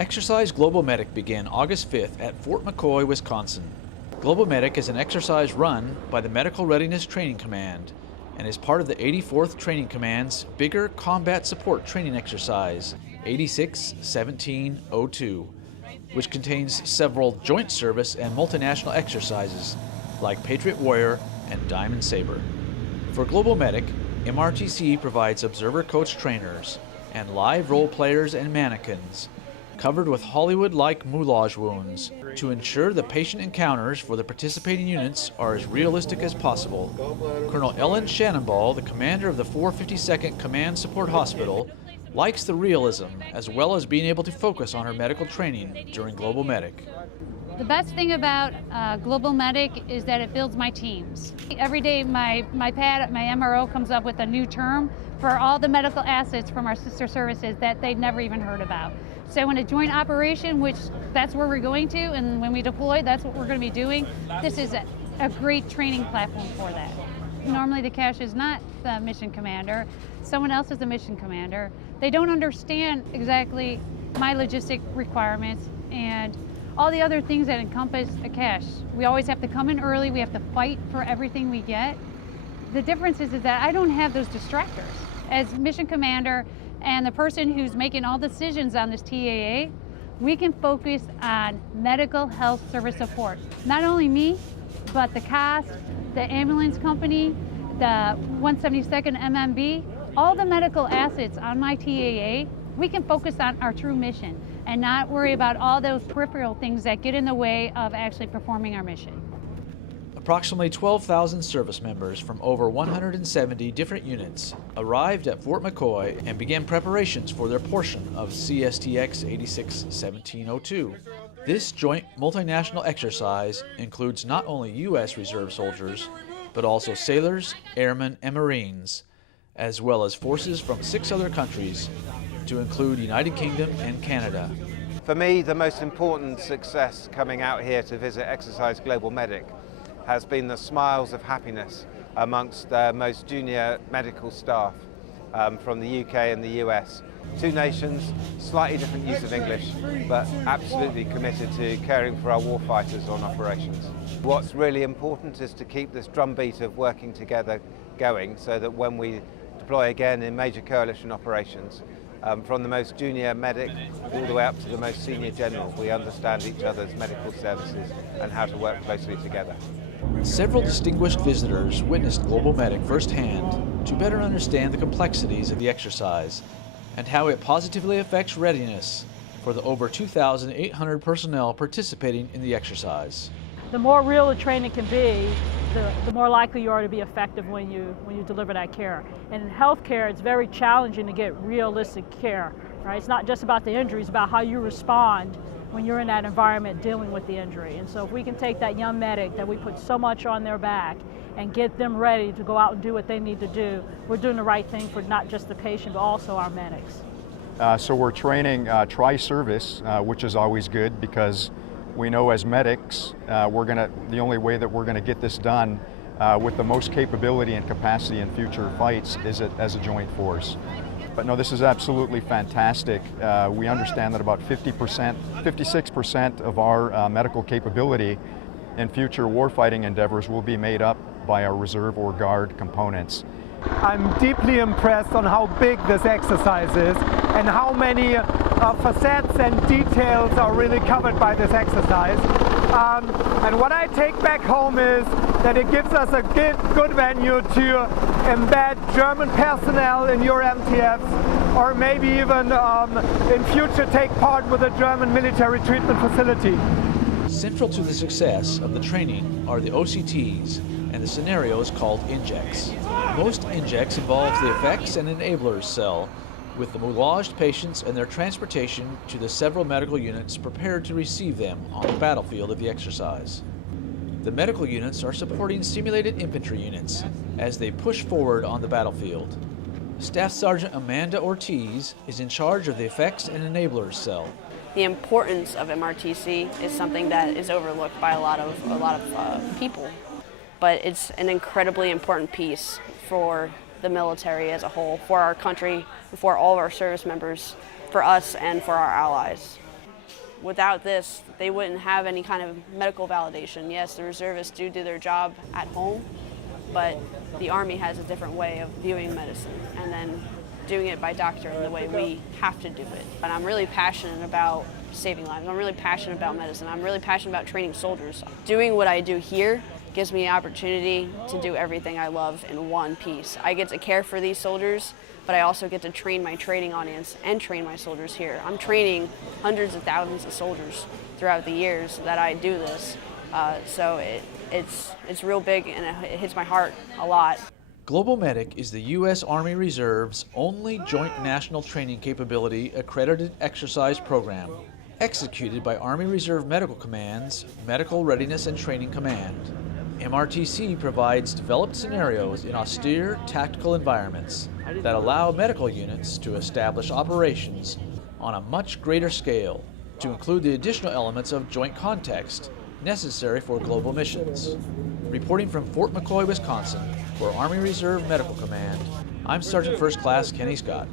Exercise Global Medic began August 5th at Fort McCoy, Wisconsin. Global Medic is an exercise run by the Medical Readiness Training Command and is part of the 84th Training Command's bigger combat support training exercise, 86-17-02, which contains several joint service and multinational exercises like Patriot Warrior and Diamond Saber. For Global Medic, MRTC provides observer coach trainers and live role players and mannequins covered with Hollywood-like moulage wounds to ensure the patient encounters for the participating units are as realistic as possible. Colonel Ellen Shannonball, the commander of the 452nd Command Support Hospital, likes the realism as well as being able to focus on her medical training during Global Medic. The best thing about Global Medic is that it builds my teams. Every day my MRO comes up with a new term for all the medical assets from our sister services that they'd never even heard about. So in a joint operation, which that's where we're going to, and when we deploy, that's what we're going to be doing, this is a great training platform for that. Normally the cache is not the mission commander, someone else is the mission commander. They don't understand exactly my logistic requirements and all the other things that encompass a cache. We always have to come in early, we have to fight for everything we get. The difference is that I don't have those distractors. As mission commander and the person who's making all decisions on this TAA, we can focus on medical health service support. Not only me, but the CAST, the ambulance company, the 172nd MMB, all the medical assets on my TAA, we can focus on our true mission and not worry about all those peripheral things that get in the way of actually performing our mission. Approximately 12,000 service members from over 170 different units arrived at Fort McCoy and began preparations for their portion of CSTX 86-17-02. This joint multinational exercise includes not only U.S. Reserve soldiers, but also sailors, airmen, and Marines, as well as forces from 6 other countries, to include United Kingdom and Canada. For me, the most important success coming out here to visit Exercise Global Medic has been the smiles of happiness amongst the most junior medical staff from the UK and the US. 2 nations, slightly different use of English, but absolutely committed to caring for our warfighters on operations. What's really important is to keep this drumbeat of working together going so that when we deploy again in major coalition operations, from the most junior medic all the way up to the most senior general, we understand each other's medical services and how to work closely together. Several distinguished visitors witnessed Global Medic firsthand to better understand the complexities of the exercise and how it positively affects readiness for the over 2,800 personnel participating in the exercise. The more real the training can be, the more likely you are to be effective when you deliver that care. And in healthcare, it's very challenging to get realistic care, right? It's not just about the injury, it's about how you respond when you're in that environment dealing with the injury. And so if we can take that young medic that we put so much on their back and get them ready to go out and do what they need to do, we're doing the right thing for not just the patient, but also our medics. So we're training tri-service, which is always good because we know as medics, the only way that we're gonna get this done with the most capability and capacity in future fights is as a joint force. But no, this is absolutely fantastic. We understand that about 56% of our medical capability in future warfighting endeavors will be made up by our reserve or guard components. I'm deeply impressed on how big this exercise is and how many facets and details are really covered by this exercise. And what I take back home is that it gives us a good venue to embed German personnel in your MTFs, or maybe even in future take part with a German military treatment facility. Central to the success of the training are the OCTs and the scenarios called injects. Most injects involve the effects and enablers cell, with the moulaged patients and their transportation to the several medical units prepared to receive them on the battlefield of the exercise. The medical units are supporting simulated infantry units as they push forward on the battlefield. Staff Sergeant Amanda Ortiz is in charge of the effects and enablers cell. The importance of MRTC is something that is overlooked by a lot of people, but it's an incredibly important piece for the military as a whole, for our country, for all of our service members, for us and for our allies. without this, they wouldn't have any kind of medical validation. Yes, the reservists do their job at home, but the Army has a different way of viewing medicine and then doing it by doctrine the way we have to do it. And I'm really passionate about saving lives. I'm really passionate about medicine. I'm really passionate about training soldiers. Doing what I do here gives me the opportunity to do everything I love in one piece. I get to care for these soldiers, but I also get to train my training audience and train my soldiers here. I'm training hundreds of thousands of soldiers throughout the years that I do this. So it's real big and it hits my heart a lot. Global Medic is the U.S. Army Reserve's only joint national training capability accredited exercise program, executed by Army Reserve Medical Command's Medical Readiness and Training Command. MRTC provides developed scenarios in austere tactical environments that allow medical units to establish operations on a much greater scale, to include the additional elements of joint context necessary for global missions. Reporting from Fort McCoy, Wisconsin, for Army Reserve Medical Command, I'm Sergeant First Class Kenny Scott.